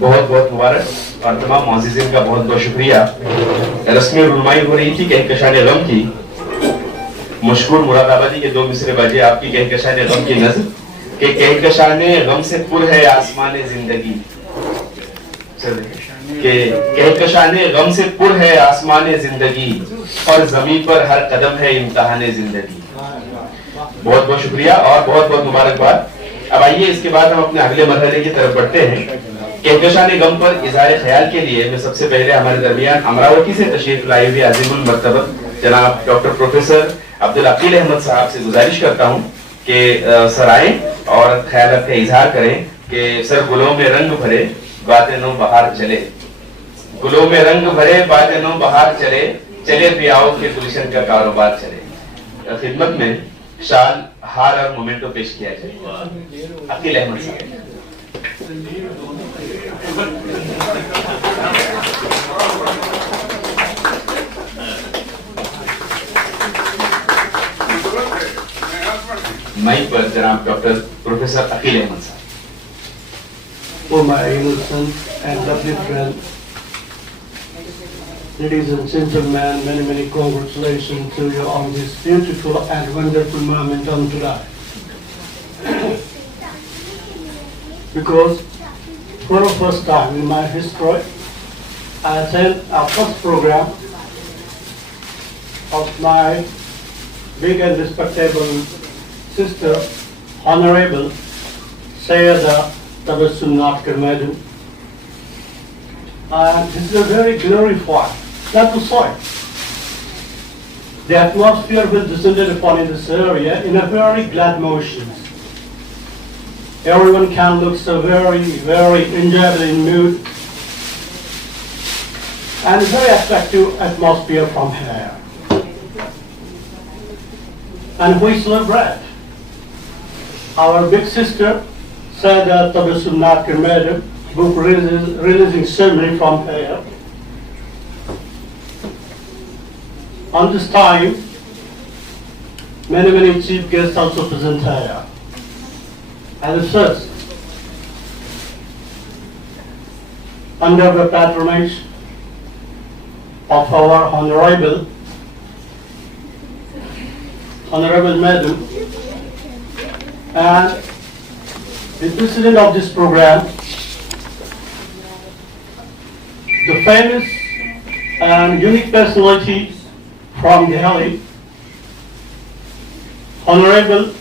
बहुत बहुत मुबारक और तमाम मुअज़्ज़िज़ीन का बहुत बहुत शुक्रिया। रस्मी रुनमाई हो रही थी कहकशान गम की। मशहूर मुरादाबादी के दो मिसरे बाजी आपकी कहकशान गम की नज़्म कि कहकशान गम से पुर है आसमान जिंदगी, कि कहकशान गम से पुर है आसमान जिंदगी और जमीन पर हर कदम है इम्तिहान जिंदगी। बहुत बहुत शुक्रिया और बहुत बहुत मुबारकबाद। अब आइए इसके बाद हम अपने अगले मरहले की तरफ बढ़ते हैं। कहकशान गम पर इज़हार ख्याल के लिए मैं सबसे पहले हमारे दरमियान अमरावती से तशरीफ लाए हुए अज़ीमुल मर्तबत जनाब डॉक्टर प्रोफेसर अब्दुल अकील अहमद साहब से गुजारिश करता हूँ कि सर आए और ख्यालात का इजहार करें कि सर गुलों में रंग भरे बातें नो बहार चले, गुलों में रंग भरे बातें नो बहार चले, चले पियाओ के गुलशन का कारोबार चले। खिदमत में शाल, हार और मोमेंटो पेश किया जाए। अकील अहमद साहब। माइक पर जनाब डॉक्टर प्रोफेसर अकील अहमद साहब। Oh, my innocent and lovely friend, ladies and gentlemen, many, many congratulations to you on this beautiful and wonderful moment on today. Because for the first time in my history, I attend our first program of my big and respectable sister, Honorable Sayyida Tabassum Nadkar Madam. And this is a very glorified, not to say. The atmosphere will descend upon in this area in a very glad motion. Everyone can look so very, very enjoyable in mood. And very attractive atmosphere from here. And we celebrate our big sister, Sayyida Tabassum Nadkar Madam, book releasing ceremony from here. On this time, many, many chief guests also present here. And first, under the patronage of our Honorable Madam, and the president of this program, the famous and unique personality from Delhi, Honorable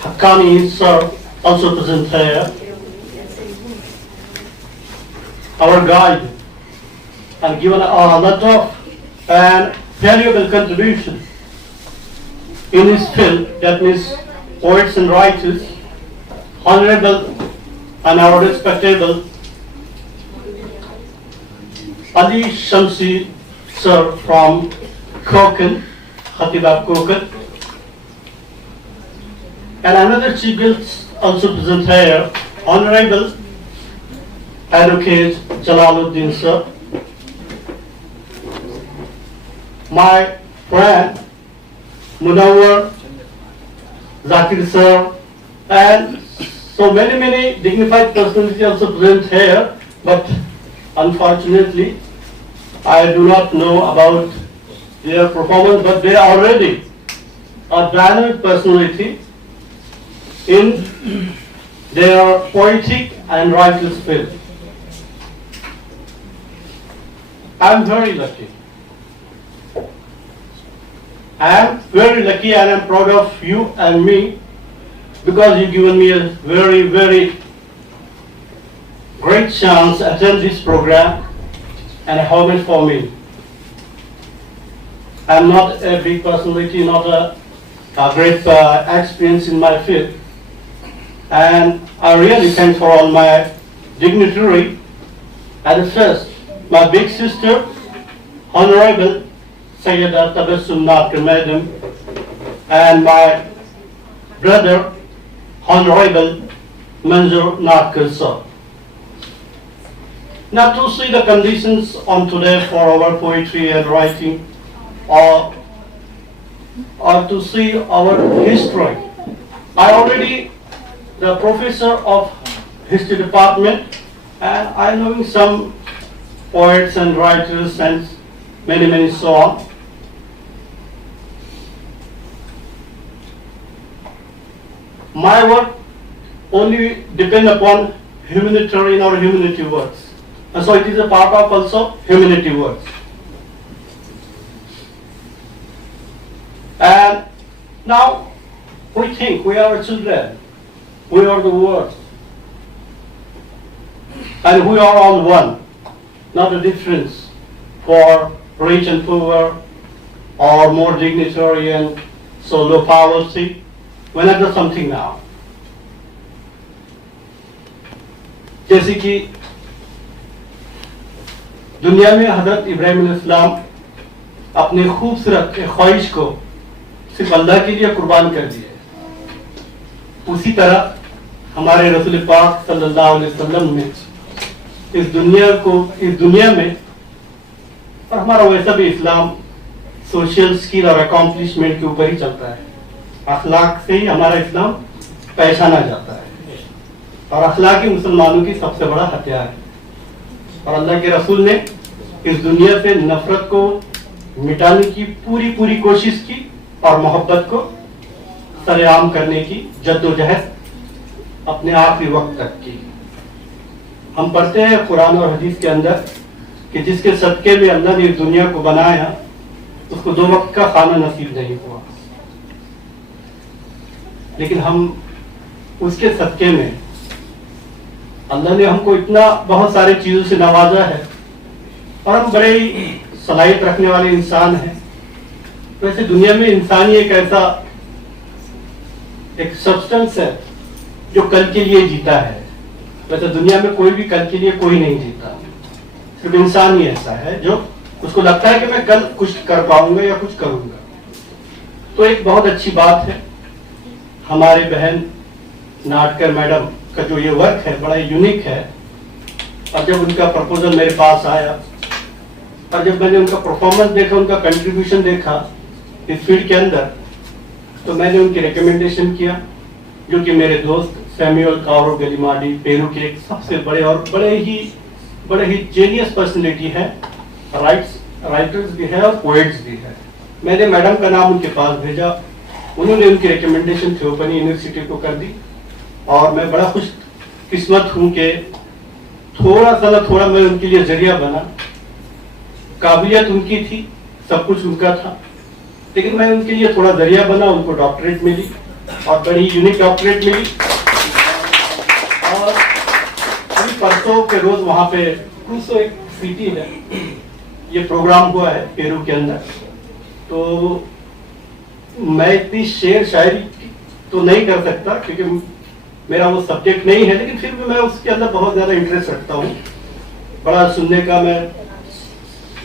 Haqqani sir, also present here. Our guide and given a lot of and valuable contribution in his field, that means poets and writers, Honorable and our respectable Ali Shamsi sir from Konkan, Khatib Konkan, and another chief guest also present here, Honorable Advocate Jalaluddin sir, my friend Munawwar Zakir sir, and so many, many dignified personalities also present here, but unfortunately I do not know about their performance, but they are already a dynamic personality in their poetic and righteous field. I am very lucky. I am very lucky and I am proud of you and me because you've given me a very, very great chance to attend this program and a homage for me. I am not a big personality, not a great experience in my field, and I really thank for all my dignitary. And first, my big sister, Honorable Sayyida Tabassum Nadkar Madam, and my brother, Honorable Manzoor Nadkar sir. Now to see the conditions on today for our poetry and writing, or to see our history. I already the professor of history department, and I know some poets and writers and many so on. My work only depend upon humanitarian or humanity works, and so it is a part of also humanity works. And now we think we are children, we are the world, and we are all one, not a difference for rich and poor, or more dignitary and so low poverty. When I do something now, जैसे कि दुनिया में हजरत इब्राहिम अलैहिस्सलाम अपने खूबसूरत ख्वाहिश को सिर्फ अल्लाह के लिए कुर्बान कर दिए, उसी तरह हमारे रसूल पाक सल्लल्लाहु अलैहि वसल्लम ने इस दुनिया में, और हमारा वैसा भी इस्लाम सोशल स्किल और अकॉम्प्लिशमेंट के ऊपर ही चलता है। अखलाक से ही हमारा इस्लाम पहचाना जाता है, और अखलाक ही मुसलमानों की सबसे बड़ा हथियार है। और अल्लाह के रसूल ने इस दुनिया से नफरत को मिटाने की पूरी कोशिश की और मोहब्बत को सरेआम करने की जद्दोजहद अपने आखिरी वक्त तक की। हम पढ़ते हैं कुरान और हदीस के अंदर कि जिसके सदके में अल्लाह ने इस दुनिया को बनाया, उसको 2 वक्त का खाना नसीब नहीं हुआ, लेकिन हम उसके सदके में अल्लाह ने हमको इतना बहुत सारी चीजों से नवाजा है, और हम बड़े ही सलाहियत रखने वाले इंसान हैं। वैसे दुनिया में इंसान ही एक सब्सटेंस है जो कल के लिए जीता है। वैसे दुनिया में कोई भी कल के लिए कोई नहीं जीता, सिर्फ इंसान ही ऐसा है जो उसको लगता है कि मैं कल कुछ कर पाऊंगा या कुछ करूंगा। तो एक बहुत अच्छी बात है, हमारे बहन नाटकर मैडम का जो ये वर्क है बड़ा यूनिक है। और जब उनका प्रपोजल मेरे पास आया, और जब मैंने उनका परफॉर्मेंस देखा, उनका कंट्रीब्यूशन देखा इस फील्ड के अंदर, तो मैंने उनकी रिकमेंडेशन किया, जो कि मेरे दोस्त सैमुअल कारो गलिमाडी पेरू के एक सबसे बड़े और बड़े ही जेनियस पर्सनैलिटी है, राइटर्स भी है और पोएट्स भी है। मैंने मैडम का नाम उनके पास भेजा, उन्होंने उनकी रिकमेंडेशन थियोफनी यूनिवर्सिटी को कर दी, और मैं बड़ा खुश किस्मत हूँ कि थोड़ा मैं उनके लिए जरिया बना। काबिलियत उनकी थी, सब कुछ उनका था, लेकिन मैं उनके लिए थोड़ा जरिया बना। उनको डॉक्टरेट मिली, और बड़ी यूनिक डॉक्टरेट मिली। और अभी परसों के रोज वहाँ पे क्रूसो एक सिटी है, ये प्रोग्राम हुआ है पेरू के अंदर। तो मैं इतनी शेर शायरी तो नहीं कर सकता क्योंकि मेरा वो सब्जेक्ट नहीं है, लेकिन फिर भी मैं उसके अंदर बहुत ज्यादा इंटरेस्ट रखता हूँ। बड़ा सुनने का मैं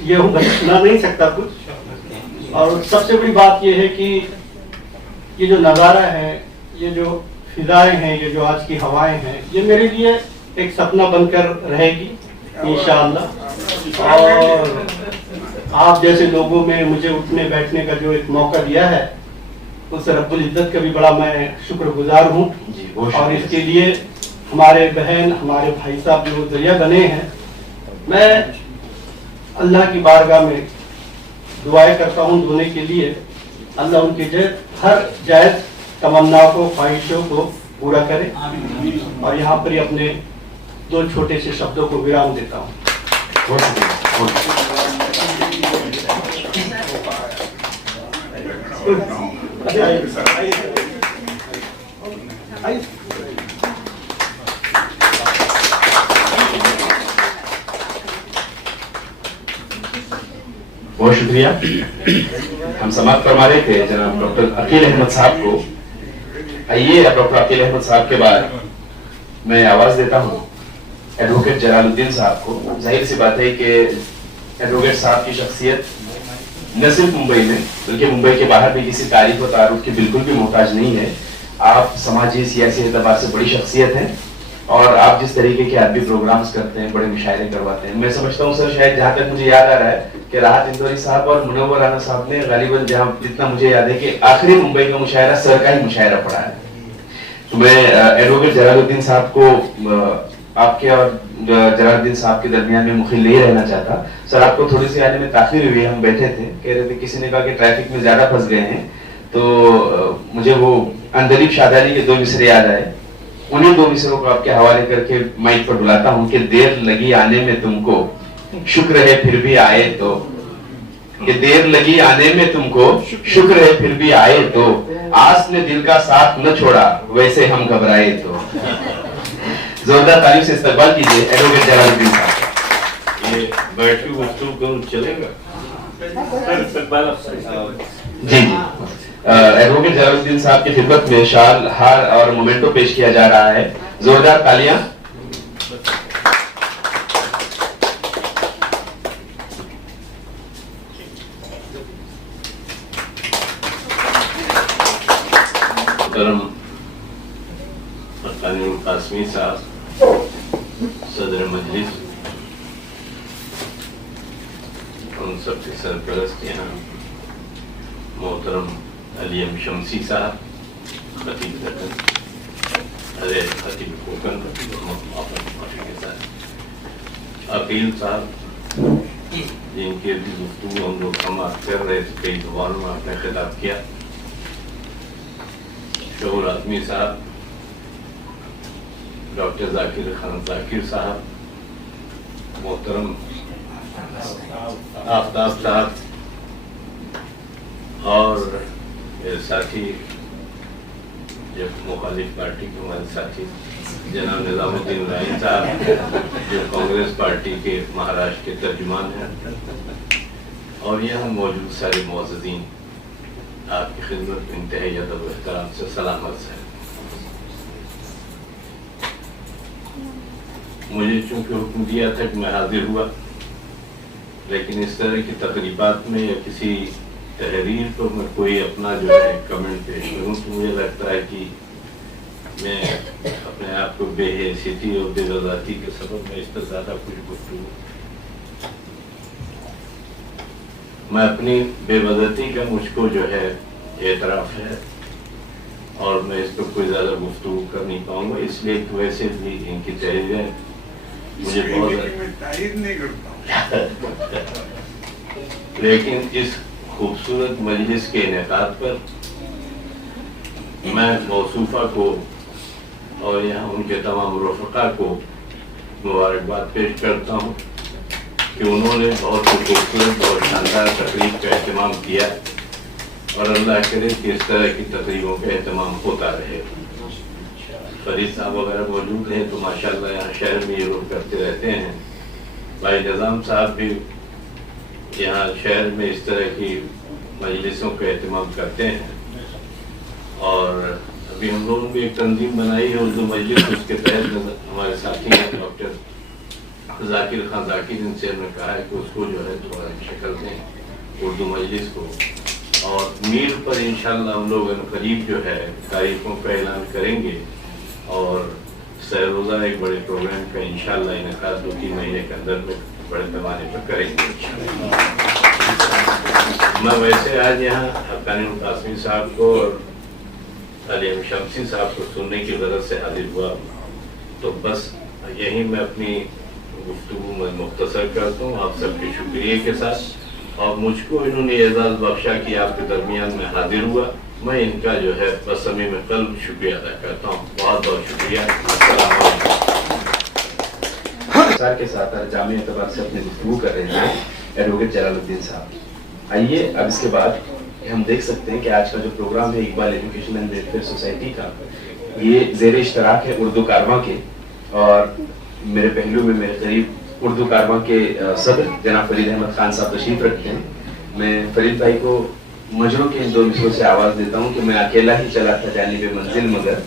ये हूँ, सुना नहीं सकता कुछ। और सबसे बड़ी बात ये है कि ये जो नज़ारा है, ये जो फिजाएं हैं, ये जो आज की हवाएं हैं, ये मेरे लिए एक सपना बनकर रहेगी इंशाअल्लाह। और आप जैसे लोगों में मुझे उठने बैठने का जो एक मौका दिया है, उस रब्बुल इज्जत का भी बड़ा मैं शुक्रगुजार हूँ। और इसके लिए हमारे बहन, हमारे भाई साहब जो जरिया बने हैं, मैं अल्लाह की बारगाह में दुआएं करता हूँ दोनों के लिए। अल्लाह उनके हर जायज़ तमन्नाओं को, ख्वाहिशों को पूरा करे। और यहाँ पर ही अपने 2 छोटे से शब्दों को विराम देता हूँ। बहुत शुक्रिया। हम समाप्त फरमा रहे थे जनाब डॉक्टर अकील अहमद साहब को। आइए अब डॉक्टर अकील अहमद साहब के बाद मैं आवाज देता हूँ एडवोकेट जलालुद्दीन साहब को। जाहिर सी बात है कि एडवोकेट साहब की शख्सियत न सिर्फ मुंबई में बल्कि मुंबई के बाहर भी किसी तारीफ व तारुफ की बिल्कुल भी मोहताज नहीं है। आप समाजी सियासी एतबार से बड़ी शख्सियत हैं, और आप जिस तरीके के आदमी प्रोग्राम्स करते हैं, बड़े मुशायरे करवाते हैं। मैं समझता हूँ सर, शायद जहाँ तक मुझे याद आ रहा है कि राहत इंदौरी साहब और मुनव्वर राना साहब ने गालिबन, जहाँ जितना मुझे याद है कि आखिरी मुंबई का मुशायरा सर का ही मुशायरा पढ़ा है। تو میں ایڈوکیٹ جلال الدین صاحب کو آپ کے اور جلال الدین صاحب کے درمیان میں مخل نہیں رہنا چاہتا. سر آپ کو تھوڑی سی آنے میں تاخیر ہوئی, ہم بیٹھے تھے, کہہ رہے تھے, کسی نے کہا کہ ٹریفک میں زیادہ پھنس گئے ہیں, تو مجھے وہ اندلیب شادانی کے 2 مصرے یاد آئے. انہیں 2 مصروں کو آپ کے حوالے کر کے مائک پر بلاتا ہوں کہ دیر لگی آنے میں تم کو, شکر ہے پھر بھی آئے تو. کہ دیر لگی آنے میں تم کو, شکر ہے پھر بھی آئے تو. آس نے دل کا ساتھ نہ چھوڑا, ویسے ہم گھبرائے تو. زوردار تعلیم سے استقبال کیجیے ایڈوکیٹ جلال الدین صاحب. یہ بیٹھ کے گفتگو کروں چلے گا؟ جی جی, ایڈوکیٹ جلال الدین صاحب کی خدمت میں شال, ہار اور مومنٹو پیش کیا جا رہا ہے. زوردار تالیاں. محترم قانون قاسمی صاحب, صدر مجلس, ان سب کے سرپرست یہاں محترم علیم شمسی صاحب, خطیب دکن, خطیب کوکن, عقیل صاحب, جن کے بھی گفتگو ہم لوگ سماعت کر رہے تھے, کئی زبانوں میں آپ نے خطاب کیا. شعور آدمی صاحب, ڈاکٹر ذاکر خان ذاکر صاحب, محترم آفتاب صاحب, اور میرے ساتھی جو مخالف پارٹی کے ہمارے ساتھی جناب نظام الدین رائن صاحب, جو کانگریس پارٹی کے مہاراشٹر کے ترجمان ہیں, اور یہاں موجود سارے معززین, آپ کی خدمت میں انتہائی ادب و احترام سے سلام عرض ہے. مجھے چونکہ حکم دیا تھا کہ میں حاضر ہوا, لیکن اس طرح کی تقریبات میں یا کسی تحریر پر میں کوئی اپنا جو ہے کمنٹ پیش کروں تو مجھے لگتا ہے کہ میں اپنے آپ کو بے حیثیتی اور بے وضاحتی کے سبب میں اس پر زیادہ کچھ گفتگو, میں اپنی بے وضاحتی کا مجھ کو جو ہے اعتراف ہے, اور میں اس پر کوئی زیادہ گفتگو کر نہیں پاؤں گا. اس لیے ویسے بھی ان کی تحریریں مجھے بہت, لیکن اس خوبصورت مجلس کے انعقاد پر میں موصوفہ کو اور یہاں ان کے تمام رفقا کو مبارکباد پیش کرتا ہوں کہ انہوں نے بہت خوبصورت اور شاندار تقریب کا اہتمام کیا, اور اللہ کرے کہ اس طرح کی تقریبوں کا اہتمام ہوتا رہے. فرید صاحب وغیرہ موجود ہیں تو ماشاءاللہ یہاں شہر میں یہ لوگ کرتے رہتے ہیں. بھائی نظام صاحب بھی یہاں شہر میں اس طرح کی مجلسوں کا اہتمام کرتے ہیں, اور ابھی ہم لوگوں نے بھی ایک تنظیم بنائی ہے اردو مجلس, اس کے تحت ہمارے ساتھی ہیں ڈاکٹر ذاکر خان ذاکر, ان سے میں کہا ہے کہ اس کو جو ہے تھوڑا شکل دیں اردو مجلس کو, اور میر پر انشاءاللہ ہم لوگ قریب جو ہے تاریخوں کا اعلان کریں گے, اور سہ روزہ ایک بڑے پروگرام کا انشاءاللہ انعقاد 2-3 مہینے کے اندر میں بڑے پیمانے پر کریں گے. میں ویسے آج یہاں قانون قاسمی صاحب کو اور علیم شمسی صاحب کو سننے کی غرض سے حاضر ہوا, تو بس یہی میں اپنی گفتگو میں مختصر کرتا ہوں آپ سب کے شکریہ کے ساتھ. اور مجھ کو انہوں نے اعزاز بخشا کہ آپ کے درمیان میں حاضر ہوا, میں ان کا جو ہے بصمیم قلب شکریہ ادا کرتا ہوں. بہت بہت شکریہ. السلام علیکم. کے ساتھ جامع اعتبار سے اپنی گفتگو کر رہے ہیں ایڈوکیٹ جلال الدین صاحب. آئیے اب اس کے بعد ہم دیکھ سکتے ہیں کہ آج کا جو پروگرام ہے Iqbal education and welfare society کا, یہ زیر اشتراک ہے اردو کارواں کے, اور میرے پہلو میں میرے قریب اردو کارواں کے صدر جناب فرید احمد خان صاحب تشریف رکھتے ہیں. میں فرید بھائی کو مجروں کے ان 2 مصروں سے آواز دیتا ہوں کہ میں اکیلا ہی چلا تھا جانب منزل مگر,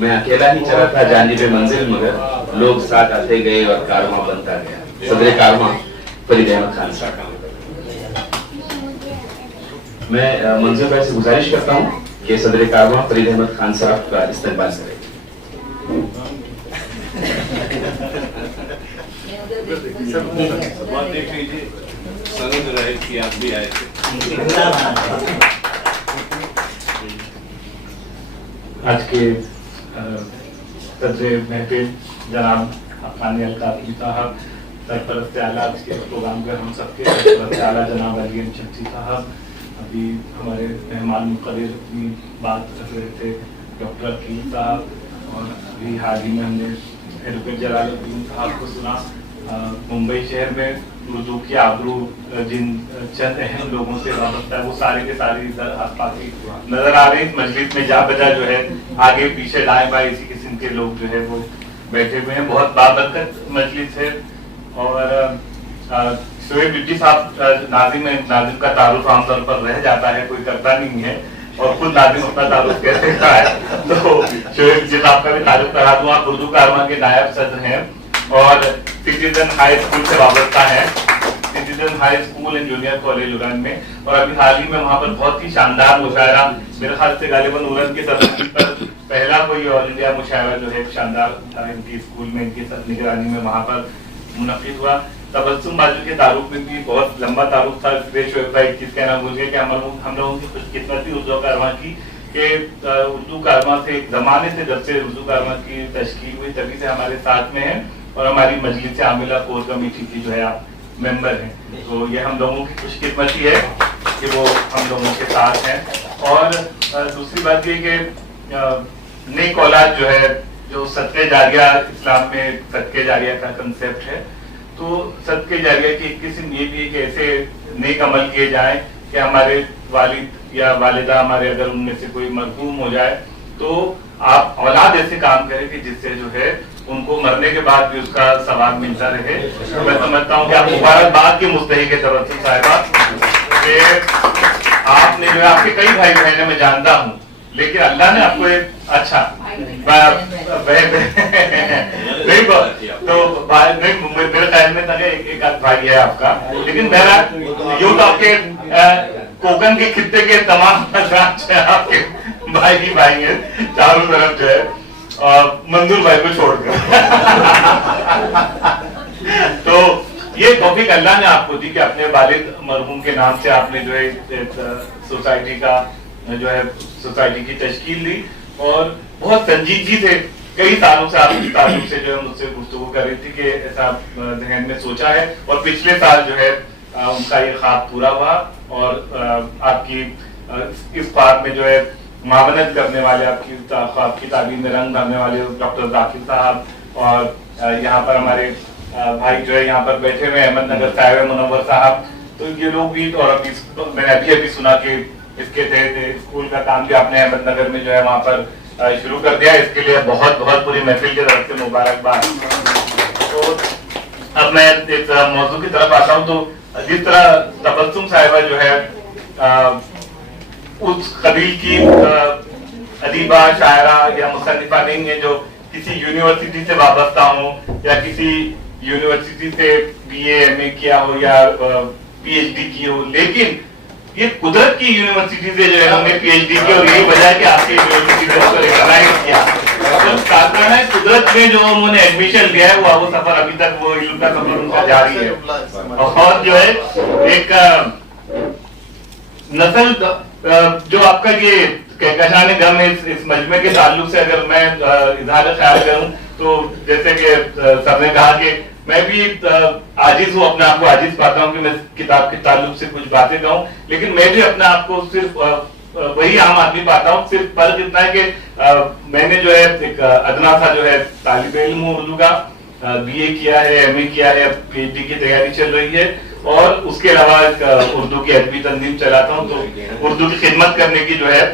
میں اکیلا ہی چلا تھا جانب منزل مگر, لوگ ساتھ آتے گئے اور کارواں بنتا گیا. صدر کارواں فرید احمد خان صاحب. میں منظور بھائی سے گزارش کرتا ہوں کہ صدر کارواں فرید احمد خان صاحب کا استقبال کریں. دیکھ لیجیے سند رہے کہ آپ بھی آئے تھے. आज के सदर महफिल जनाब हक्कानी अल-कातमी साहब, सरपरस्त आला के प्रोग्राम पे हम सबके सरपरस्त आला जनाब अली शमसी साहब, अभी हमारे मेहमान मुक़र्रर अपनी बात कर रहे थे डॉक्टर अकील साहब, और अभी हाल ही में हमने एडवोकेट जलालुद्दीन साहब को सुना। मुंबई शहर में उर्दू की आबरू जिन चंद अहम लोगों से वाबस्ता है वो सारे के सारे इधर आसपास ही नजर आ रहे हैं। इस मजलिस में जा बजा जो है आगे पीछे दाएं बाएं इसी किस्म के लोग जो है वो बैठे हुए हैं। बहुत बाबरकत मजलिस है। और शोएब बिट्टी साहब नाजिम का तारुफ आमतौर पर रह जाता है, कोई करता नहीं है, और खुद नाजिम अपना तारुफ कैसे रहा है, तो शोएब बिट्टी साहब का भी तारुफ करा दूं। आप उर्दू कारवां के नायब सदर हैं और सिटीजन हाई स्कूल से वाबस्ता है, citizen high school and junior college Uran में, और अभी हाल ही में वहाँ पर बहुत ही शानदार मुशायरा, मेरे ख्याल से गालिबन उरन की सरहद पर पहला कोई ऑल इंडिया मुशायरा जो है शानदार था इनकी स्कूल में, इनकी निगरानी में वहाँ पर मुनक़िद हुआ। तबस्सुम बाजू के तारुफ में भी बहुत लंबा तारुफ था। शोएब भाई चीज कहना भूल गए कि हम लोगों की खुशकिस्मती उर्दू कारवां की कि उर्दू कारवां से एक जमाने से जब से उर्दू कारवां की तश्कील हुई तभी से हमारे साथ में है, और हमारी मजलिस आमिला कोर कमेटी की जो है आप मेंबर हैं, तो ये हम लोगों की खुशकिस्मती है कि वो हम लोगों के साथ हैं। और दूसरी बात ये कि नेक औलाद जो है, जो सदक़े जारिया इस्लाम में सदक़े जारिया का कंसेप्ट है, तो सदक़े जारिया की एक किस्म ये भी कि ऐसे नेक अमल किए जाएं कि हमारे वालिद या वालिदा हमारे अगर उनमें से कोई मरहूम हो जाए तो आप औलाद ऐसे काम करें कि जिससे जो है उनको मरने के बाद भी उसका सवाब मिलता रहे। तो मैं समझता हूँ कि आप मुबारकबाद के मुस्तहिक है तबस्सुम साहिबा कि आपने जो है, आपके कई भाई बहन मैं जानता हूँ, लेकिन अल्लाह ने आपको एक अच्छा मेरे ख्याल में एक आध भाई है आपका, लेकिन मेरा यूं तो आपके कोकन के खित्ते के तमाम आपके भाई ही भाई है चारों तरफ जो है, मंजूर भाई को छोड़कर तो ये तौफीक अल्लाह ने आपको दी कि अपने वालिद मरहूम के नाम से आपने जो है सोसाइटी का जो है सोसाइटी की तश्कील दी, और बहुत संजीदगी से कई सालों से आपकी ताल्लुक से जो है मुझसे गुफ्तगू कर रही थी कि ऐसा जहन में सोचा है, और पिछले साल जो है उनका ये ख्वाब पूरा हुआ, और आपकी इस ख्वाब में जो है मावनत करने वाले, आपकी ख्वाब की ताबीर में रंग भरने वाले डॉक्टर जाकिर साहब, और यहाँ पर हमारे भाई जो है यहाँ पर बैठे हुए अहमदनगर से आए हुए मुनव्वर साहब, तो ये लोग भी, और अभी मैंने अभी सुना कि इसके तहत स्कूल का काम भी आपने अहमदनगर में जो है वहाँ पर शुरू कर दिया, इसके लिए बहुत बहुत पूरी महफिल की तरफ से मुबारकबाद। तो अब मैं इस मौजू की तरफ आता हूँ। तो जिस तरह तबस्सुम साहिबा जो है उस कबील की अदीबा शायरा या मुसन्निफा नहीं है जो किसी यूनिवर्सिटी से वाबस्ता हो, या किसी यूनिवर्सिटी से BA MA किया हो या PhD की हो, लेकिन ये कुदरत की यूनिवर्सिटी से जो है हमने PhD की, और यही वजह है कि आपकी यूनिवर्सिटी से उसको रिकॉग्नाइज किया। तो कारण है कुदरत में जो उन्होंने एडमिशन लिया है वो सफर अभी तक वो इल्म का सफर उनका जारी है, और जो है एक नस्ल जो आपका ये कहकशान गम है इस मजमे के ताल्लुक से अगर मैं इजहार ख्याल करूं तो जैसे कि सर ने कहा कि मैं भी आजिज हूँ, अपने आप को आजिज पाता हूँ कि मैं किताब के ताल्लुक से कुछ बातें कहूँ, लेकिन मैं भी अपने आप को सिर्फ वही आम आदमी पाता हूँ। सिर्फ फर्क इतना है कि मैंने जो है एक अदना सा जो है तालिब इल्म हूँ उर्दू का, BA किया है, MA किया है, PhD की तैयारी चल रही है, और उसके अलावा उर्दू की अदबी तंजीम चलाता हूँ, तो उर्दू की खिदमत करने की जो है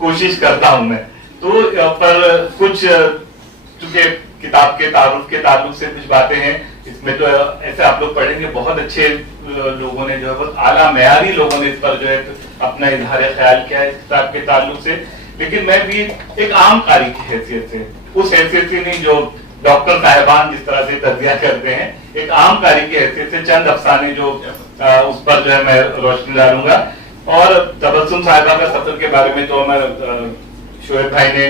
कोशिश करता हूँ मैं। तो पर कुछ चूंकि किताब के तारुफ के ताल्लुक से कुछ बातें हैं इसमें, तो ऐसे आप लोग पढ़ेंगे बहुत अच्छे लोगों ने जो है बहुत आला मेयारी लोगों ने इस पर जो है अपना इजहार ख्याल किया है इस किताब के ताल्लुक से, लेकिन मैं भी एक आम कारी की हैसियत से, उस हैसियत से नहीं जो डॉक्टर साहिबान जिस तरह से तज्जिया करते हैं, एक आम कारी की हैसियत से चंद अफसाने जो उस पर जो है मैं रोशनी डालूंगा। और तबस्सुम साहिबा का सफर के बारे में तो मैं शोएब भाई ने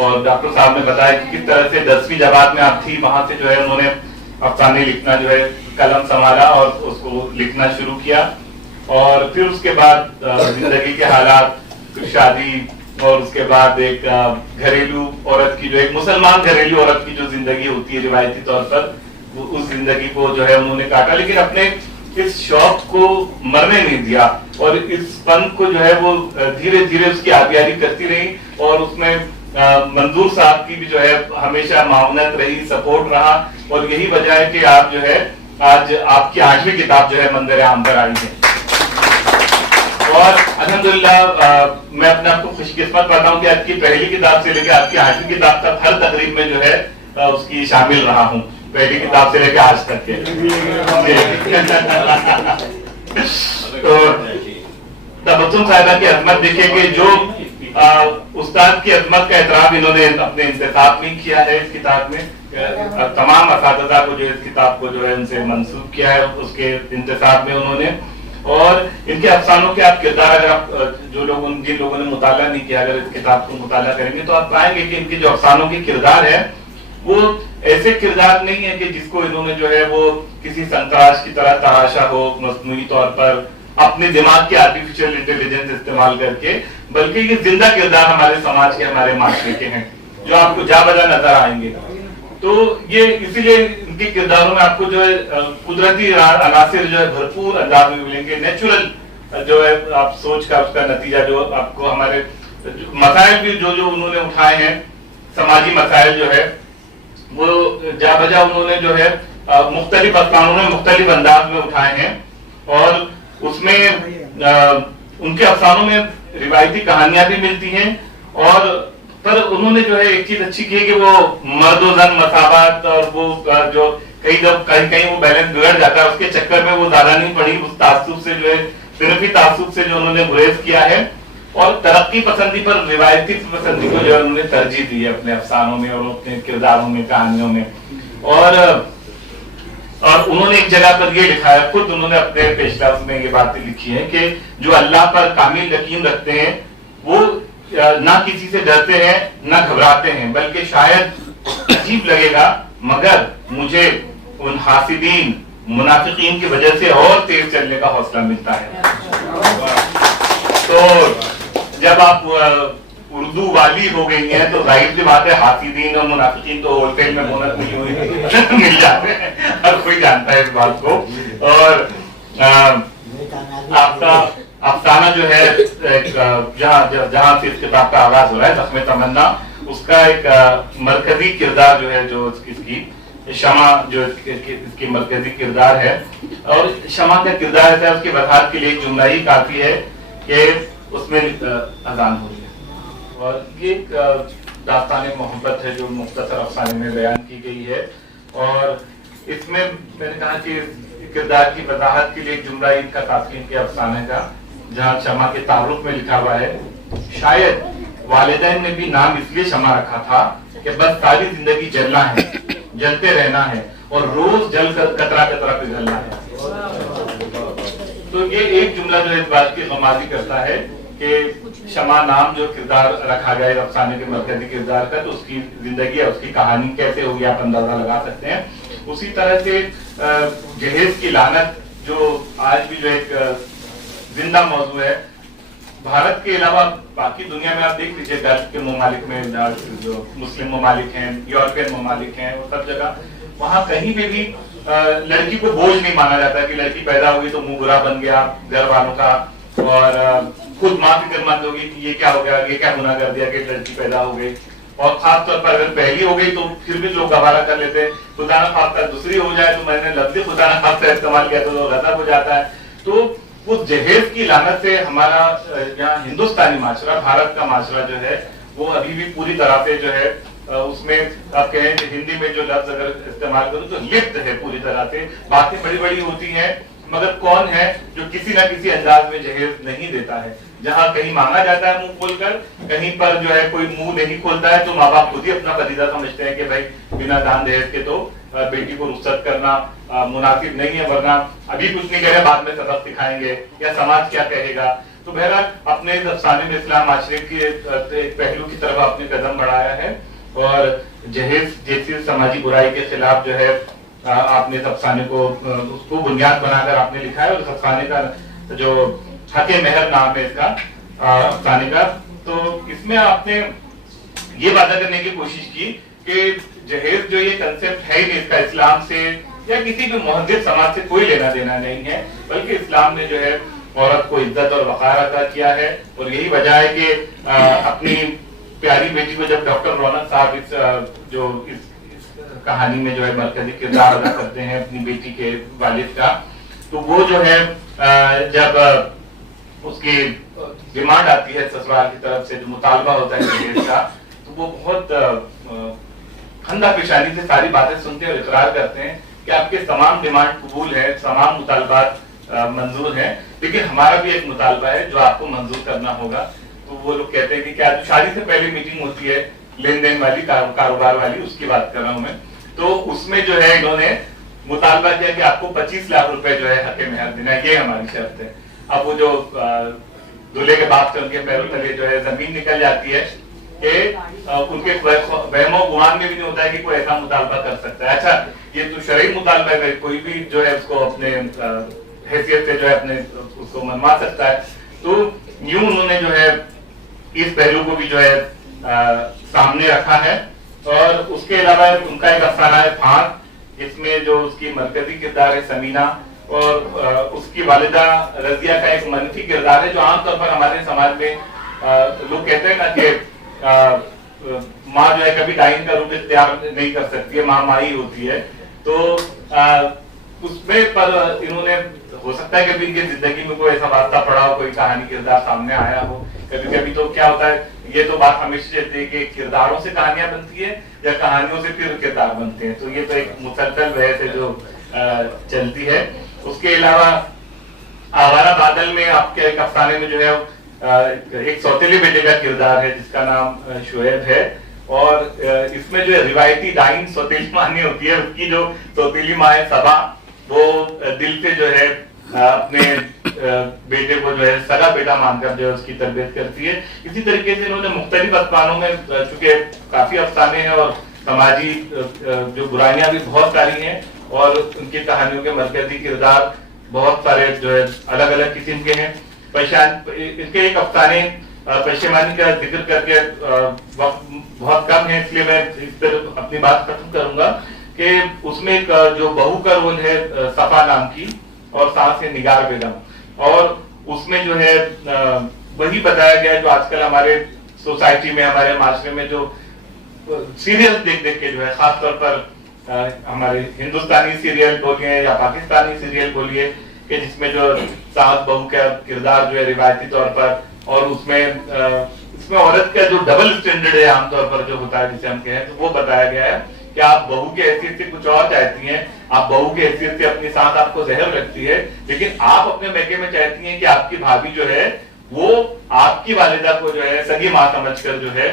और डॉक्टर साहब ने बताया कि किस तरह से 10वीं जमात में आप थी, वहां से जो है उन्होंने अफसाने लिखना जो है कलम संभाला और उसको लिखना शुरू किया, और फिर उसके बाद जिंदगी के हालात, शादी, और उसके बाद एक घरेलू औरत की, जो एक मुसलमान घरेलू औरत की जो जिंदगी होती है रिवायती तौर पर, उस जिंदगी को जो है उन्होंने काटा, लेकिन अपने इस शौक को मरने नहीं दिया और इस फन को जो है वो धीरे धीरे उसकी आबियारी करती रही और उसमें मंजूर साहब की भी जो है हमेशा मावनत रही, सपोर्ट रहा और यही वजह है कि आप जो है आज आपकी 8वीं किताब जो है मंदिर आम पर आई है। और अल्हम्दुलिल्लाह मैं अपने आप को खुशकिस्मत पाता हूँ कि आपकी पहली किताब से लेकर आपकी 8वीं किताब तक हर तकरीब में जो है उसकी शामिल रहा हूँ, पहली किताब से लेकर आज तक के। तो तबस्सुम साहिबा की अजमत देखिए कि जो उस्ताद की अजमत का एहतराम इन्होंने अपने इंतखाब में किया है इस किताब में, तमाम असातिज़ा को जो इस किताब को जो है उनसे मंसूब किया है उसके इंतखाब में उन्होंने। और इनके अफसानों के आप किरदार, अगर आप जो लोग जिन लोगों ने मुताला नहीं किया, अगर इस किताब को मुताला करेंगे तो आप पाएंगे कि इनके जो अफसानों के किरदार है वो ऐसे किरदार नहीं है कि जिसको इन्होंने जो है वो किसी संतराश की तरह तराशा हो मस्नूई तौर पर अपने दिमाग के आर्टिफिशियल इंटेलिजेंस इस्तेमाल करके, बल्कि ये जिंदा किरदार हमारे समाज के, हमारे माशरे के हैं जो आपको जा बजा नजर आएंगे। तो ये इसीलिए इनके किरदारों में आपको जो है कुदरती अनासिर जो है भरपूर अंदाज में मिलेंगे, नेचुरल जो है आप सोच का उसका नतीजा जो आपको हमारे मसाइल भी जो उन्होंने उठाए हैं, समाजी मसाइल जो है वो जा बजा उन्होंने जो है मुख्तलिफ अफसानों में मुख्तलिफ अंदाज में उठाए हैं और उसमें उनके अफसानों में रिवायती कहानियां भी मिलती हैं और पर उन्होंने जो है एक चीज अच्छी की है कि वो मर्द और जन मसावत और वो जो कहीं वो बैलेंस बिगड़ जाता है उसके चक्कर में वो ज्यादा नहीं पड़ी, उस तासुब से जो है सिर्फ तासुब से जो उन्होंने गुरेज किया है और तरक्की पसंदी पर रिवायती पसंदी को जो है उन्होंने तरजीह दी है अपने अफसानों में और अपने किरदारों में, कहानियों में। और उन्होंने एक जगह पर ये लिखा है, खुद उन्होंने अपने पेशराफ में ये बातें लिखी है कि जो अल्लाह पर कामिल यकीन रखते हैं वो ना किसी से डरते हैं ना घबराते हैं, बल्कि शायद अजीब लगेगा मगर मुझे उन हासिदीन मुनाफिकीन की वजह से और तेज चलने का हौसला मिलता है। तो जब आप उर्दू वाली हो गई हैं तो जाहिर सी बात है हासिदीन और मुनाफिकीन तो होलसेल में बोनस मिली हुई मिल जाते हैं, हर कोई जानता है इस बात को। और आपका अफसाना जो है जहाँ से इस किताब का आगाज हो रहा है, ज़ख्म तमन्ना, उसका एक मरकजी किरदार जो है जो इसकी शमा जो इसकी मरकजी किरदार है और शमा का किरदार है उसकी वजाहत के लिए एक जुमला ही काफी है कि उसमें अजान हो रही है और ये दास्तान मोहब्बत है जो मुख्तसर अफसाने में बयान की गई है और इसमें मैंने कहा कि किरदार की वजाहत के लिए एक जुमला इनका तास्कीन के अफसाने का जहाँ शमा के तारुफ में लिखा हुआ है, शायद वालिदैन ने भी नाम इसलिए शमा रखा था कि बस सारी जिंदगी जलना है, जलते रहना है और रोज जल कर कतरा कतरा पिघलना है। तो ये एक जुमला जो इस बात की नुमाइंदगी करता है कि शमा नाम जो किरदार रखा गया अफसाने के मरकजी किरदार का, तो उसकी जिंदगी है, उसकी कहानी कैसे होगी आप अंदाजा लगा सकते हैं। उसी तरह से जहेज की लानत जो आज भी जो एक जिंदा मौजू है, भारत के अलावा बाकी दुनिया में आप देख लीजिए गल्फ के ममालिक में जो मुस्लिम ममालिक हैं, यूरोपियन ममालिक हैं, वो सब जगह वहाँ कहीं पे भी लड़की को बोझ नहीं माना जाता कि लड़की पैदा हुई तो मुंह बुरा बन गया घर वालों का और खुद माँ फिक्रमंद होगी कि ये क्या हो गया, ये क्या गुनाह कर दिया कि लड़की पैदा हो गई। और खास तौर पर अगर पहली हो गई तो फिर भी लोग गवारा कर लेते हैं, खुदा न खास्ता दूसरी हो जाए तो मैंने लफ्ज़ खुदा न खास्ता इस्तेमाल किया तो गज़ब हो जाता है। तो उस जहेज की लानत से हमारा यहाँ हिंदुस्तानी माशरा, भारत का माशरा जो है वो अभी भी पूरी तरह से जो है उसमें आप कहें कि हिंदी में जो लफ्ज अगर इस्तेमाल करूं तो लिप्त है पूरी तरह से। बातें बड़ी बड़ी होती हैं मगर कौन है जो किसी ना किसी अंदाज में जहेज नहीं देता है। जहाँ कहीं मांगा जाता है मुंह खोलकर, कहीं पर जो है कोई मुंह नहीं खोलता है तो माँ बाप खुद ही अपना फरीदा समझते हैं कि भाई बिना दान दहेज के तो बेटी को रुखसत करना मुनासिब नहीं है, वरना अभी कुछ नहीं करें बाद में सबक सिखाएंगे या समाज क्या कहेगा। तो बहरहाल अपने अफसाने में इस्लाम माशरे के एक पहलू की तरफ आपने कदम बढ़ाया है और जहेज जैसी समाजी बुराई के खिलाफ जो है आपने इस अफसाने को उसको बुनियाद बनाकर आपने लिखा है। और इस अफसाने का जो हके मेहर नाम है इसका अफसाने का, तो اس میں آپ نے یہ وعدہ کرنے کی کوشش کی کہ جہیز جو یہ کنسپٹ ہے نہیں اس کا اسلام سے یا کسی بھی مہذب سماج سے کوئی لینا دینا نہیں ہے، بلکہ اسلام نے جو ہے عورت کو عزت اور وقار عطا کیا ہے، اور یہی وجہ ہے کہ اپنی پیاری بیٹی کو جب ڈاکٹر رونق صاحب اس کہانی میں جو ہے مرکزی کردار ادا کرتے ہیں اپنی بیٹی کے والد کا، تو وہ جو ہے جب اس کی ڈیمانڈ آتی ہے سسرال کی طرف سے، جو مطالبہ ہوتا ہے جہیز کا، تو وہ بہت خندہ پیشانی سے ساری باتیں سنتے ہیں اور اقرار کرتے ہیں کہ آپ کے تمام ڈیمانڈ قبول ہے، تمام مطالبات منظور ہیں، لیکن ہمارا بھی ایک مطالبہ ہے جو آپ کو منظور کرنا ہوگا۔ تو وہ لوگ کہتے ہیں کہ کیا شادی سے پہلے میٹنگ ہوتی ہے لین دین والی، کاروبار والی، اس کی بات کر رہا ہوں میں، تو اس میں جو ہے انہوں نے مطالبہ کیا کہ آپ کو 25 لاکھ روپے جو ہے حق مہر دینا، یہ ہماری شرط ہے۔ اب وہ جو دلہے کے باپ سے ان کے پیروں تلے جو ہے زمین نکل جاتی ہے کہ ان کے وہم و گمان میں بھی نہیں ہوتا ہے کہ کوئی ایسا مطالبہ کر سکتا ہے۔ اچھا یہ تو شرعی مطالبہ ہے، کوئی بھی جو ہے اس کو اپنے حیثیت سے جو ہے اپنے اس کو منوا سکتا ہے، تو یوں انہوں نے جو ہے اس پہلو کو بھی جو ہے سامنے رکھا ہے۔ اور اس کے علاوہ ان کا ایک افسانہ ہے پھانس، اس میں جو اس کی مرکزی کردار ہے سمینہ، اور اس کی والدہ رضیہ کا ایک منفی کردار ہے جو عام طور پر ہمارے سماج میں لوگ کہتے ہیں نا کہ ماں جو ہے کبھی ڈائن کا روپ اختیار نہیں کر سکتی ہے، ماں ماں ہی ہوتی ہے، تو اس میں پر انہوں نے ہو سکتا ہے کبھی ان کی زندگی میں کوئی ایسا واسطہ پڑا ہو، کوئی کہانی کردار سامنے آیا ہو، کبھی کبھی تو کیا ہوتا ہے، یہ تو بات ہمیشہ چلتی ہے کہ کرداروں سے کہانیاں بنتی ہیں یا کہانیوں سے پھر کردار بنتے ہیں، تو یہ تو ایک مسلسل بحث ہے جو چلتی ہے۔ اس کے علاوہ آوارہ بادل میں آپ کے ایک افسانے میں جو ہے ایک سوتیلے بیٹے کا کردار ہے جس کا نام شعیب ہے، اور اس میں جو ہے روایتی ڈائن سوتیلی ماں نہیں ہوتی ہے، اس کی جو سوتیلی ماں ہے سبا، وہ دل سے جو ہے اپنے بیٹے کو جو ہے سگا بیٹا مان کر جو ہے اس کی تربیت کرتی ہے۔ اسی طریقے سے انہوں نے مختلف افسانوں میں، چونکہ کافی افسانے ہیں اور سماجی جو برائیاں بھی بہت ساری ہیں، اور ان کی کہانیوں کے مرکزی کردار بہت سارے جو ہے الگ الگ قسم کے ہیں۔ ان کے ایک افسانے پشیمانی کا ذکر کر کے وقت بہت کم ہے، اس لیے میں اس پر اپنی بات ختم کروں گا کہ اس میں ایک جو بہو کا رول ہے صفا نام کی، اور ساتھ سے نگار بیگم، اور اس میں جو ہے وہی بتایا گیا جو آج کل ہمارے سوسائٹی میں، ہمارے معاشرے میں جو سیریل دیکھ دیکھ کے جو ہے، خاص طور پر ہمارے ہندوستانی سیریل بولیے یا پاکستانی سیریل بولیے، کہ جس میں جو ساس بہو کا کردار جو ہے روایتی طور پر، اور اس میں عورت کا جو ڈبل اسٹینڈرڈ ہے عام طور پر جو ہوتا ہے جسے ہم کہیں، تو وہ بتایا گیا ہے کہ آپ بہو کی حیثیت سے کچھ اور چاہتی ہیں، آپ بہو کی حیثیت سے اپنی ساتھ آپ کو زہر رکھتی ہے، لیکن آپ اپنے میکے میں چاہتی ہیں کہ آپ کی بھابھی جو ہے وہ آپ کی والدہ کو جو ہے سگی ماں سمجھ کر جو ہے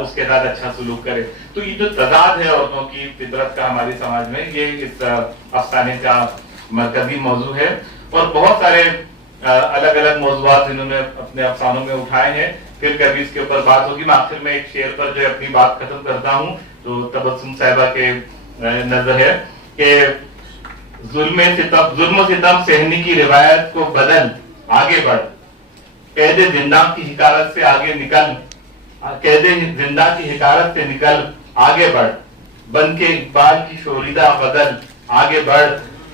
اس کے ساتھ اچھا سلوک کرے۔ تو یہ جو تضاد ہے عورتوں کی فطرت کا ہمارے سماج میں، یہ اس افسانے کا مرکزی موضوع ہے، اور بہت سارے الگ الگ موضوعات انہوں نے اپنے افسانوں میں اٹھائے ہیں، پھر کبھی اس کے اوپر بات ہوگی۔ میں آخر میں ایک شعر پر جو ہے اپنی بات ختم کرتا ہوں، تو تبسم صاحبہ کے نظر ہے کہ ظلم و ستم سہنے کی روایت کو بدل، آگے بڑھ، قید زندہ کی حکارت سے آگے نکل، قید زندہ کی حکارت سے نکل، آگے بڑھ، بن کے اقبال کی شوریدہ غزل، آگے بڑھ،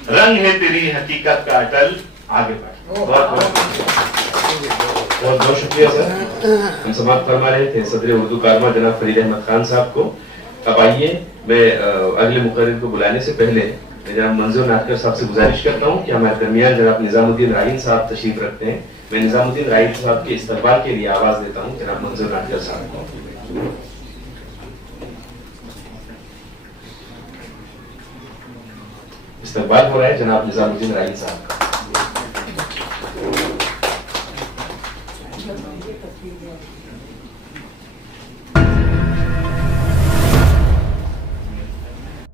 رنگ ہے تیری حقیقت کا اٹل، آگے بڑھ۔ بہت بہت شکریہ سر۔ ہم سماعت فرما رہے تھے صدر اردو کارواں جناب فرید احمد خان صاحب کو۔ اب آئیے میں اگلے مقرر کو بلانے سے پہلے میں جناب منظور ناٹکر صاحب سے گزارش کرتا ہوں کہ ہمارے درمیان جناب نظام الدین رائن صاحب تشریف رکھتے ہیں۔ میں نظام الدین رائن صاحب کے استقبال کے لیے آواز دیتا ہوں جناب منظور ناٹکر صاحب کو۔ استقبال ہو رہا ہے جناب نظام الدین رائن صاحب کا۔